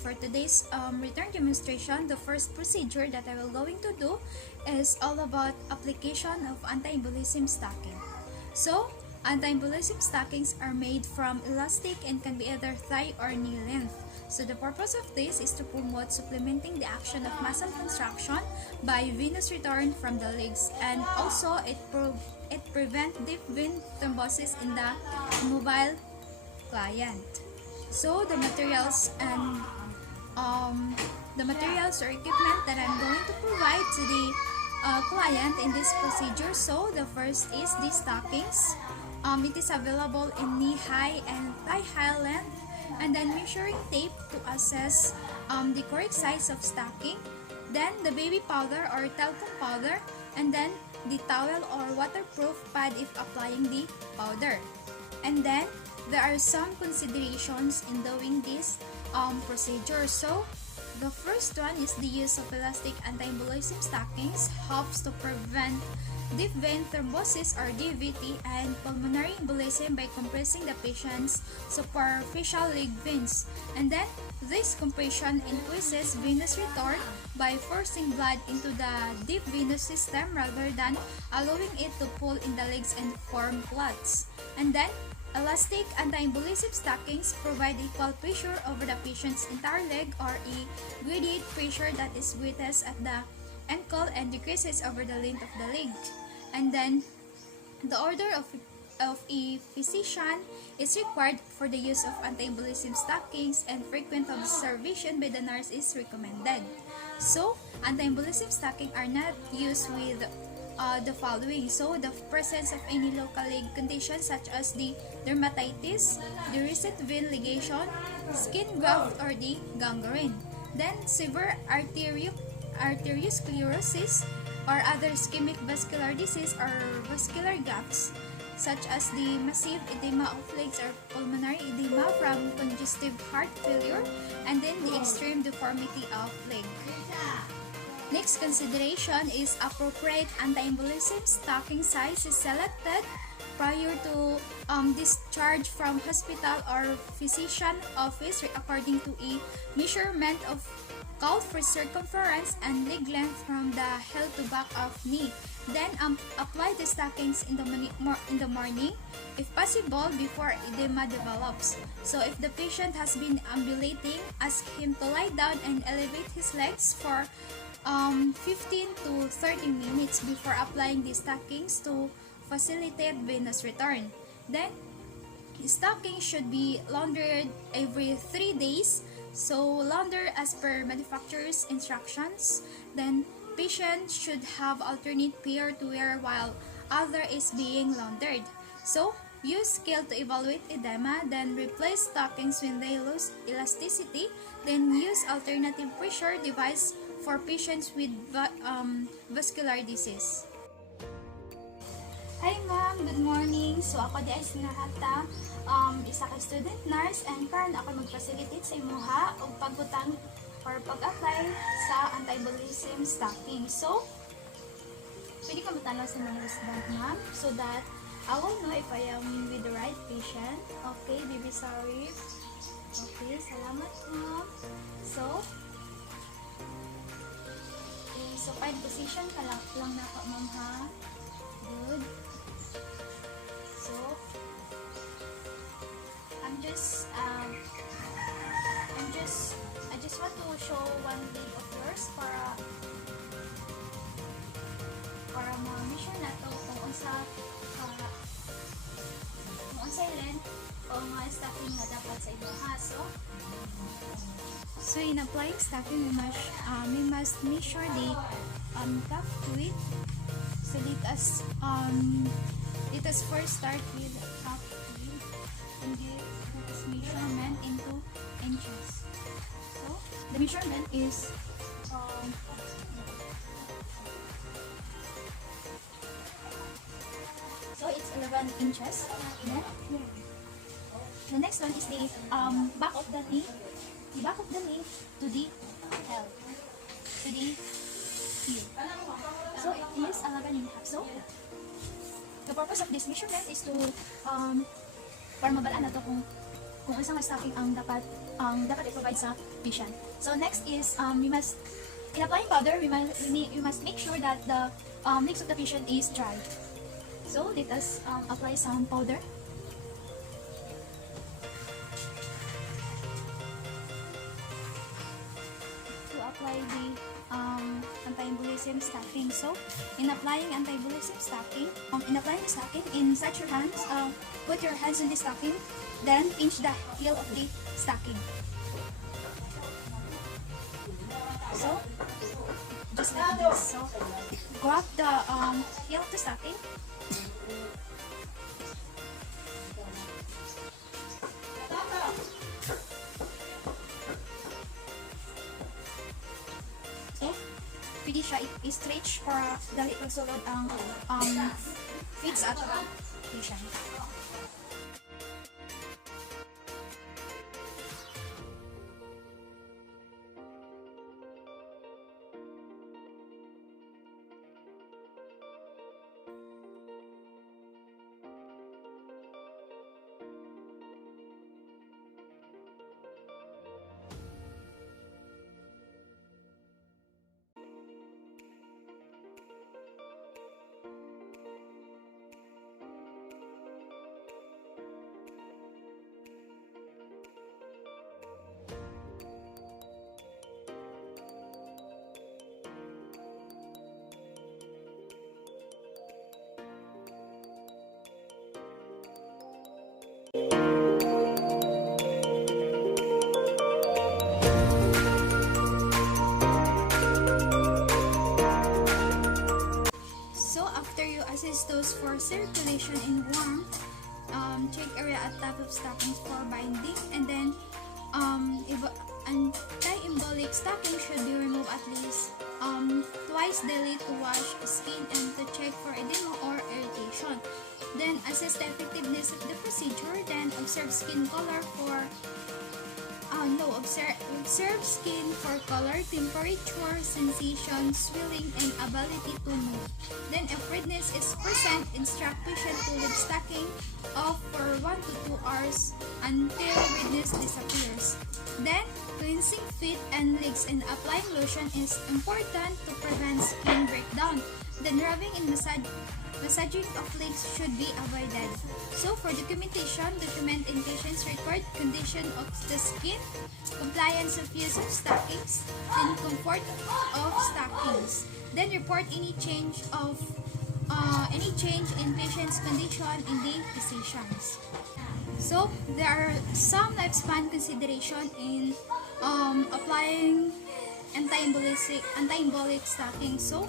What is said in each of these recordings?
for today's return demonstration, the first procedure that I will going to do is all about application of anti-embolism stocking. So, anti-embolism stockings are made from elastic and can be either thigh or knee length. So the purpose of this is to promote supplementing the action of muscle contraction by venous return from the legs, and also it prevents deep vein thrombosis in the immobile client. So the materials or equipment that I'm going to provide to the client in this procedure. So the first is the stockings. It is available in knee-high and thigh-high length, and then measuring tape to assess the correct size of stocking, then the baby powder or talcum powder, and then the towel or waterproof pad if applying the powder. And then there are some considerations in doing this procedure. So the first one is the use of elastic anti-embolism stockings helps to prevent deep vein thrombosis or DVT and pulmonary embolism by compressing the patient's superficial leg veins. And then this compression increases venous return by forcing blood into the deep venous system rather than allowing it to pool in the legs and form clots. And then elastic anti-embolism stockings provide equal pressure over the patient's entire leg, or a gradient pressure that is greatest at the ankle and decreases over the length of the leg. And then the order of a physician is required for the use of anti-embolism stockings, and frequent observation by the nurse is recommended. So anti-embolism stockings are not used with the following. So the presence of any local leg conditions such as the dermatitis, the recent vein ligation, skin graft, or the gangrene. Then severe arteriosclerosis or other ischemic vascular disease or vascular gaps such as the massive edema of legs or pulmonary edema from congestive heart failure, and then the extreme deformity of leg. Next consideration is appropriate anti-embolism stocking size is selected prior to discharge from hospital or physician office according to a measurement of calf circumference and leg length from the heel to back of knee. Then apply the stockings in the morning, if possible before edema develops. So if the patient has been ambulating, ask him to lie down and elevate his legs for 15 to 30 minutes before applying the stockings to facilitate venous return. Then stockings should be laundered every 3 days, so launder as per manufacturer's instructions. Then patient should have alternate pair to wear while other is being laundered. So use scale to evaluate edema, then replace stockings when they lose elasticity. Then use alternative pressure device for patients with vascular disease. Hi ma'am, good morning. So ako di ay sinahata, isa ka student nurse, and karon ako mag-facilitate sa imuha og pagbutang or pag-apply sa anti-embolism stocking. So pwede ka matanaw sa mga husband ma'am, so that I will know if I am with the right patient. Okay, baby, sorry. Okay, salamat ma'am. So fine position ka lang na ako ma'am ha. Good. So I just want to show one leg of yours para ma-measure na to kung unsa length o mga stocking na dapat sa imo ha. So in applying stocking, we must measure the calf width. So let us first start with calf width and give this measurement into inches. So the measurement is it's 11 inches. Then the next one is the back of the knee. The back of the knee to the heel. So it is 11 and a half. So the purpose of this measurement is to para mabalaan na to kung unsa nga stocking ang dapat i-provide sa patient. So next is in applying powder, we must make sure that the legs of the patient is dry. So let us apply some powder. To apply the anti-embolism stocking. So in applying anti-embolism stocking, insert your hands, put your hands in the stocking, then pinch the heel of the stocking. So just like this. So grab the heel of the stocking. So pwede siya i-stretch para dali pagsulod ang fits at patient. So after you assess those for circulation and warmth, check area at top of stockings for binding, and then anti-embolic stocking should be removed at least twice daily to wash skin and to check for edema or irritation. Then assess the effectiveness of the procedure. Then observe skin color for observe skin for color, temperature, sensation, swelling, and ability to move. Then if redness is present, instruct patient to leave stocking off for 1 to 2 hours until redness disappears. Then cleansing feet and legs and applying lotion is important to prevent skin breakdown. Then rubbing and massaging of legs should be avoided. So for documentation, document in patient's record condition of the skin, compliance of use of stockings, and comfort of stockings. Then report any change in patient's condition in the physicians. So there are some lifespan consideration in applying anti-embolic stocking. So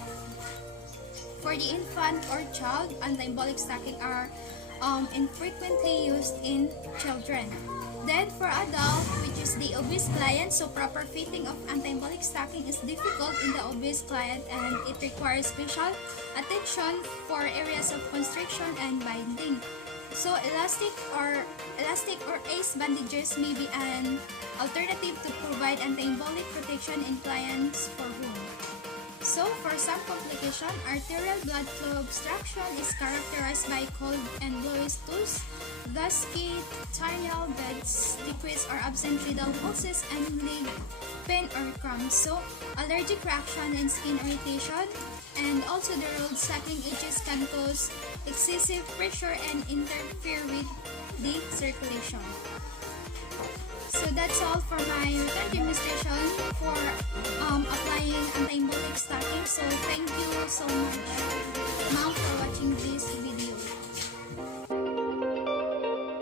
for the infant or child, anti-embolic stocking are infrequently used in children. Then for adult, which is the obese client, so proper fitting of anti-embolic stocking is difficult in the obese client, and it requires special attention for areas of constriction and binding. So elastic or ACE bandages may be an alternative to provide anti-embolic protection in clients for whom. So, for some complication, arterial blood flow obstruction is characterized by cold and bluish stools, gastrointestinal beds, decreased or absent renal pulses, and leg pain or cramps. So, allergic reaction and skin irritation, and also the road sucking edges can cause excessive pressure and interfere with the circulation. So that's all for my return demonstration for applying anti-embolic stocking. So thank you so much, Ma'am.